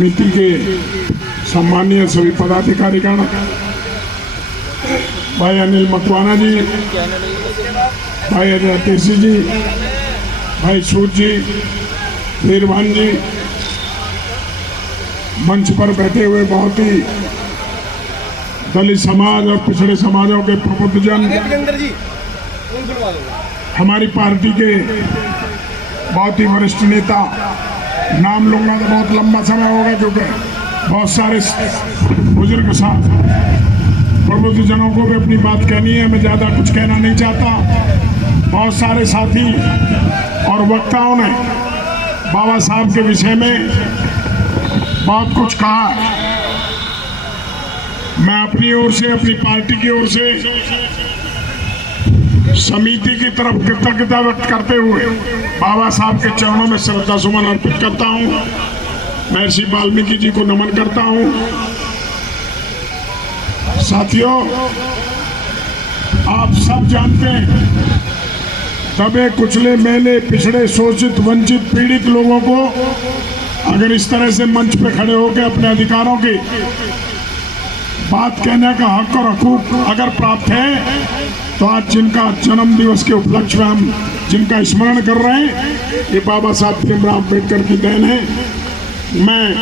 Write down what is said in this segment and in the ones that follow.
समिति के सम्मानीय सभी पदाधिकारीगण, भाई अनिल मकवाना जी, भाई अजय केसी जी, भाई सूद जी, वीरभान जी, मंच पर बैठे हुए बहुत ही दलित समाज और पिछड़े समाजों के प्रबुद्धजन, हमारी पार्टी के बहुत ही वरिष्ठ नेता, नाम लूंगा तो बहुत लंबा समय होगा क्योंकि बहुत सारे बुजुर्ग साथ प्रबुद्धजनों को भी अपनी बात कहनी है, मैं ज़्यादा कुछ कहना नहीं चाहता। बहुत सारे साथी और वक्ताओं ने बाबा साहब के विषय में बहुत कुछ कहा है। मैं अपनी ओर से, अपनी पार्टी की ओर से समिति की तरफ कृतज्ञता व्यक्त करते हुए बाबा साहब के चरणों में श्रद्धा सुमन अर्पित करता हूं। महर्षि वाल्मीकि जी को नमन करता हूं। साथियों, आप सब जानते हैं, दबे कुचले मेले पिछड़े शोषित वंचित पीड़ित लोगों को अगर इस तरह से मंच पे खड़े होकर अपने अधिकारों की बात कहने का हक और हकूक अगर प्राप्त है, तो आज जिनका जन्म दिवस के उपलक्ष्य में हम जिनका स्मरण कर रहे हैं, ये बाबा साहब भीमराव अम्बेडकर की देन है। मैं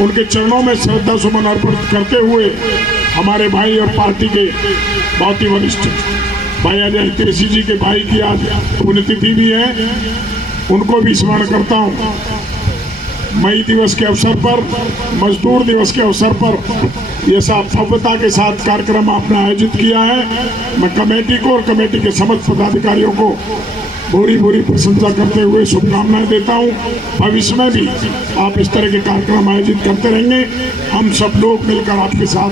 उनके चरणों में श्रद्धा सुमन अर्पित करते हुए हमारे भाई और पार्टी के बहुत ही वरिष्ठ भाई अजय केसी जी के भाई की आज पुण्यतिथि भी है, उनको भी स्मरण करता हूँ। मई दिवस के अवसर पर, मजदूर दिवस के अवसर पर ये सब भव्यता के साथ कार्यक्रम आपने आयोजित किया है। मैं कमेटी को और कमेटी के समस्त पदाधिकारियों को भूरी भूरी प्रशंसा करते हुए शुभकामनाएं देता हूं। भविष्य में भी आप इस तरह के कार्यक्रम आयोजित करते रहेंगे। हम सब लोग मिलकर आपके साथ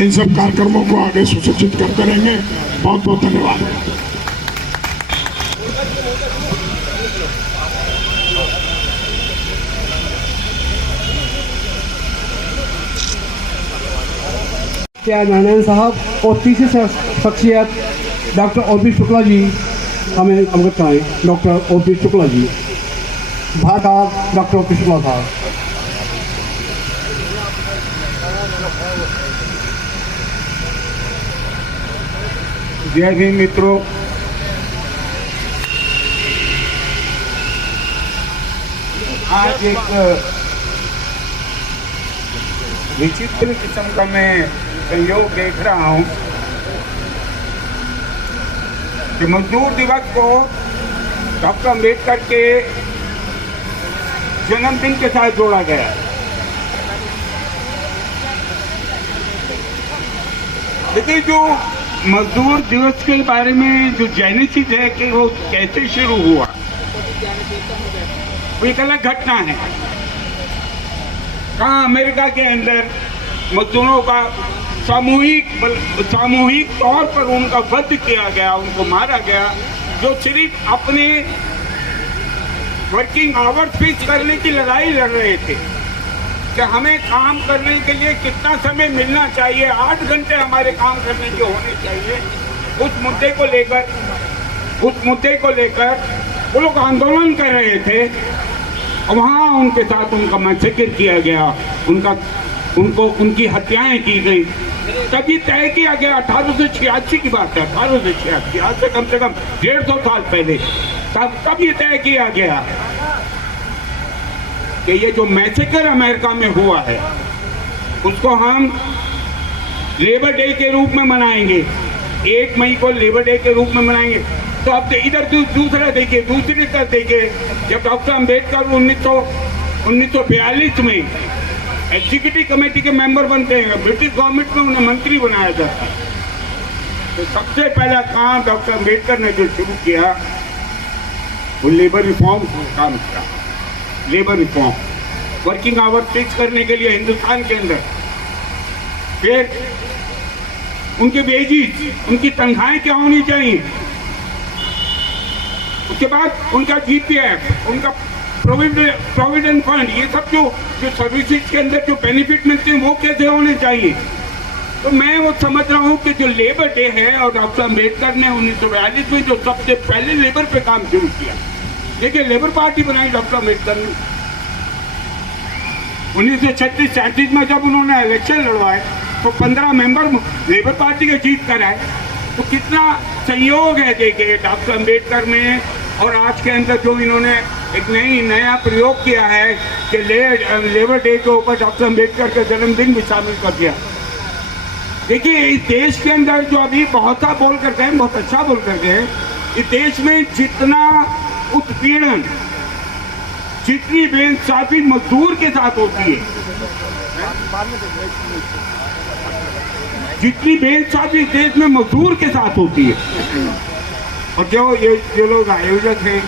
इन सब कार्यक्रमों को आगे सुसज्जित करते रहेंगे। बहुत बहुत धन्यवाद। नारायण साहब और तीसरी शख्सियत डॉक्टर ओपी शुक्ला जी हमें अवगत कराएं। Doctor OP Shukla ji, Bharat doctor OP Shukla साहब। जय भीम मित्रों, आज एक विचित्र किस्म का मैं संयोग देख रहा हूं कि मजदूर दिवस को डॉक्टर अम्बेडकर के जन्मदिन के साथ जोड़ा गया। देखिए, जो मजदूर दिवस के बारे में जो जेनेसिस है कि वो कैसे शुरू हुआ, वो एक अलग घटना है। कहाँ अमेरिका के अंदर मजदूरों का सामूहिक तौर पर उनका वध किया गया, उनको मारा गया, जो सिर्फ अपने वर्किंग आवर फिक्स करने की लड़ाई लड़ रहे थे कि हमें काम करने के लिए कितना समय मिलना चाहिए, 8 घंटे हमारे काम करने के होने चाहिए। उस मुद्दे को लेकर वो लोग आंदोलन कर रहे थे। वहाँ उनके साथ उनका मैसेकर किया गया, उनकी हत्याएं की गई। तभी तय किया गया, 1886 की बात है, 1886, आज से कम 150 साल पहले, तब ये तय किया गया कि ये जो मैसेकर अमेरिका में हुआ है उसको हम लेबर डे के रूप में मनाएंगे। 1 मई को लेबर डे के रूप में मनाएंगे। तो अब इधर दूसरी तरफ देखिए, जब डॉक्टर अम्बेडकर 1942 में एग्जीक्यूटिव कमेटी के मेंबर बनते हैं, ब्रिटिश गवर्नमेंट में उन्हें मंत्री बनाया जाता है, तो सबसे पहला काम डॉक्टर अम्बेडकर ने जो शुरू किया वो लेबर रिफॉर्म काम किया। Labour reform, working hour fix करने के लिए हिंदुस्तान के अंदर, फिर उनके वेजेस, उनकी तनख्वाहें क्या होनी चाहिए, उसके बाद उनका जीपीएफ, उनका प्रोविडेंट फंड, ये सब जो सर्विसेज के अंदर जो बेनिफिट मिलते हैं वो कैसे होने चाहिए। तो मैं वो समझ रहा हूँ कि जो लेबर डे है और डॉक्टर अम्बेडकर ने 1942 में जो सबसे पहले लेबर पे काम शुरू किया, देखिए लेबर पार्टी बनाई डॉक्टर अम्बेडकर ने, 1936-37 में जब उन्होंने इलेक्शन लड़वाए तो 15 मेंबर लेबर पार्टी के जीत कर आए। तो कितना संयोग है देखिए डॉक्टर अम्बेडकर में और आज के अंदर जो इन्होंने एक नया प्रयोग किया है कि लेबर डे के ऊपर डॉक्टर अम्बेडकर का जन्मदिन भी शामिल कर दिया। देखिए इस देश के अंदर जो अभी बहुत सा बोल कर गए, बहुत अच्छा बोल कर गए, इस देश में जितना उत्पीड़न, जितनी बेइंसाफी मजदूर के साथ होती है, जितनी बेइंसाफी देश में मजदूर के साथ होती है, और जो लोग आयोजक हैं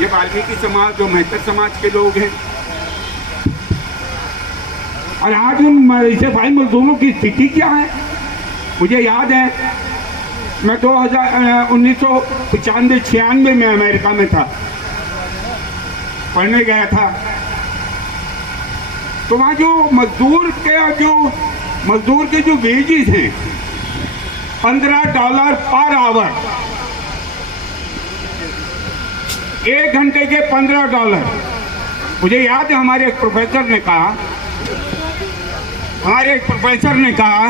ये वाल्मीकि समाज, जो मेहतर समाज के लोग हैं, और आज उन ऐसे भाई मजदूरों की स्थिति क्या है। मुझे याद है मैं 1995-96 में अमेरिका में था, पढ़ने गया था। तो वहाँ जो मजदूर के जो वेजेस हैं $15 पर आवर, 1 घंटे के $15। मुझे याद है हमारे एक प्रोफेसर ने कहा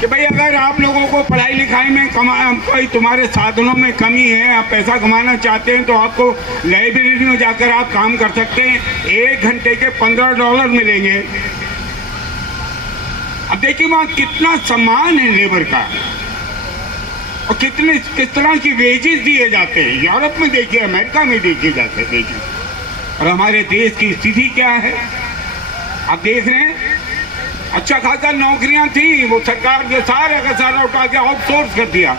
कि भाई अगर आप लोगों को पढ़ाई लिखाई में कोई तुम्हारे साधनों में कमी है, आप पैसा कमाना चाहते हैं तो आपको लाइब्रेरी में जाकर आप काम कर सकते हैं, 1 घंटे के $15 मिलेंगे। अब देखिए वहाँ कितना सम्मान है लेबर का और किस तरह की वेजेस दिए जाते हैं। यूरोप में देखिए, अमेरिका में देखिए जाते हैं वेजेस, और हमारे देश की स्थिति क्या है आप देख रहे हैं। अच्छा खासा नौकरियां थी, वो सरकार ने सारा का सारा उठा के आउटसोर्स कर दिया।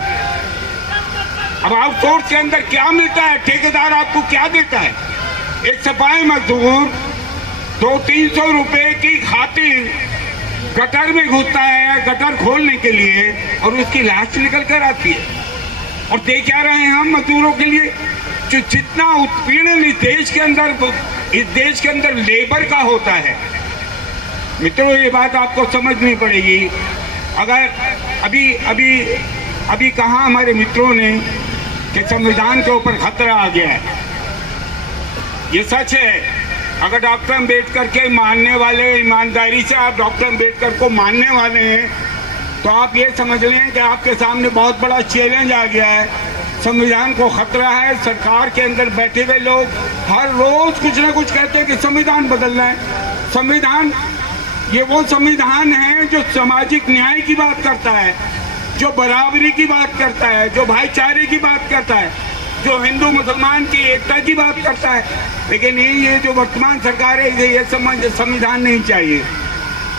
अब आउटसोर्स के अंदर क्या मिलता है, ठेकेदार आपको क्या देता है, एक सफाई मजदूर 200-300 रुपए की खातिर गटर में घुसता है गटर खोलने के लिए, और उसकी लाश निकल कर आती है। और दे क्या रहे हैं हम मजदूरों के लिए, जो जितना उत्पीड़न इस देश के अंदर लेबर का होता है। मित्रों ये बात आपको समझनी पड़ेगी। अगर अभी कहा हमारे मित्रों ने कि संविधान के ऊपर खतरा आ गया है, ये सच है। अगर डॉक्टर अम्बेडकर के मानने वाले, ईमानदारी से आप डॉक्टर अम्बेडकर को मानने वाले हैं, तो आप ये समझ लें कि आपके सामने बहुत बड़ा चैलेंज आ गया है। संविधान को खतरा है। सरकार के अंदर बैठे हुए लोग हर रोज कुछ ना कुछ कहते हैं कि संविधान बदलना है। संविधान, ये वो संविधान है जो सामाजिक न्याय की बात करता है, जो बराबरी की बात करता है, जो भाईचारे की बात करता है, जो हिंदू मुसलमान की एकता की बात करता है। लेकिन ये जो वर्तमान सरकार है, ये संविधान नहीं चाहिए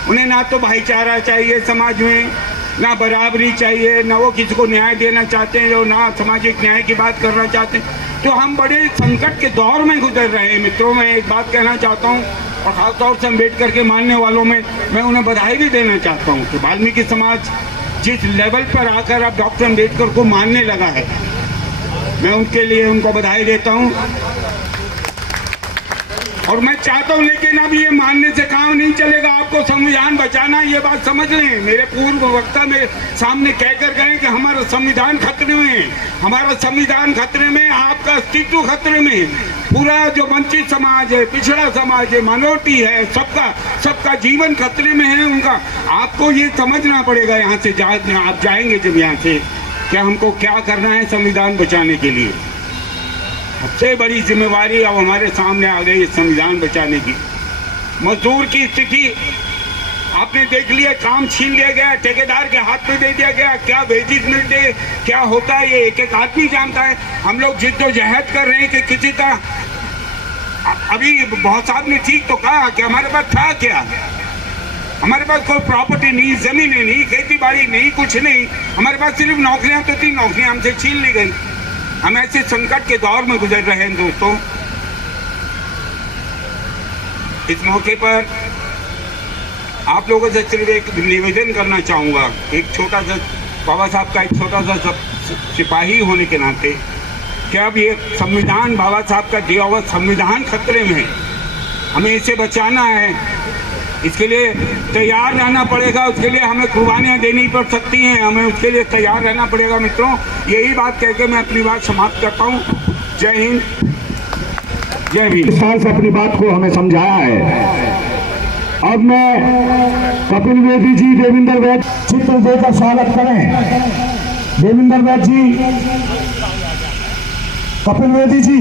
उन्हें। ना तो भाईचारा चाहिए समाज में, ना बराबरी चाहिए, ना वो किसी को न्याय देना चाहते हैं, ना सामाजिक न्याय की बात करना चाहते हैं। तो हम बड़े संकट के दौर में गुजर रहे हैं। मित्रों, मैं एक बात कहना चाहता हूँ, और खासतौर से अम्बेडकर के मानने वालों में मैं उन्हें बधाई भी देना चाहता हूँ कि वाल्मीकि समाज जिस लेवल पर आकर अब डॉक्टर अम्बेडकर को मानने लगा है, मैं उनके लिए उनको बधाई देता हूँ। और मैं चाहता हूँ, लेकिन अब ये मानने से काम नहीं चलेगा, आपको संविधान बचाना, ये बात समझ लें। मेरे पूर्व वक्ता मेरे सामने कहकर गए कि हमारा संविधान खतरे में है, हमारा संविधान खतरे में, आपका अस्तित्व खतरे में है। पूरा जो वंचित समाज है, पिछड़ा समाज है, माइनॉरिटी है, सबका जीवन खतरे में है उनका। आपको ये समझना पड़ेगा यहाँ से आप जाएंगे जब यहाँ से, क्या हमको क्या करना है संविधान बचाने के लिए। सबसे बड़ी जिम्मेवारी अब हमारे सामने आ गई है संविधान बचाने की। मजदूर की स्थिति आपने देख लिया, काम छीन लिया गया, ठेकेदार के हाथ में दे दिया गया, क्या वेजेस मिलते, क्या होता है ये एक एक आदमी जानता है। हम लोग जिद्दोजहद कर रहे हैं कि किसी तरह, अभी बहुत साहब ने ठीक तो कहा कि हमारे पास था क्या, हमारे पास कोई प्रॉपर्टी नहीं, जमीनें नहीं, खेती बाड़ी नहीं, कुछ नहीं, हमारे पास सिर्फ नौकरियां तो थी, नौकरियां हमसे छीन ली गई। हम ऐसे संकट के दौर में गुजर रहे हैं दोस्तों। इस मौके पर आप लोगों से सिर्फ एक निवेदन करना चाहूँगा, एक छोटा सा, बाबा साहब का एक छोटा सा सिपाही होने के नाते, कि अब ये संविधान, बाबा साहब का दिया हुआ संविधान खतरे में है, हमें इसे बचाना है। इसके लिए तैयार रहना पड़ेगा, उसके लिए हमें कुर्बानियाँ देनी पड़ सकती हैं, हमें उसके लिए तैयार रहना पड़ेगा। मित्रों, यही बात कह के मैं अपनी बात समाप्त करता हूँ। जय हिंद। जय भीम। विस्तार से अपनी बात को हमें समझाया है। अब मैं कपिल वेदी जी, देवेंद्र वैद चित्र देकर स्वागत करें। देवेंद्र वैद जी, कपिल वेदी जी।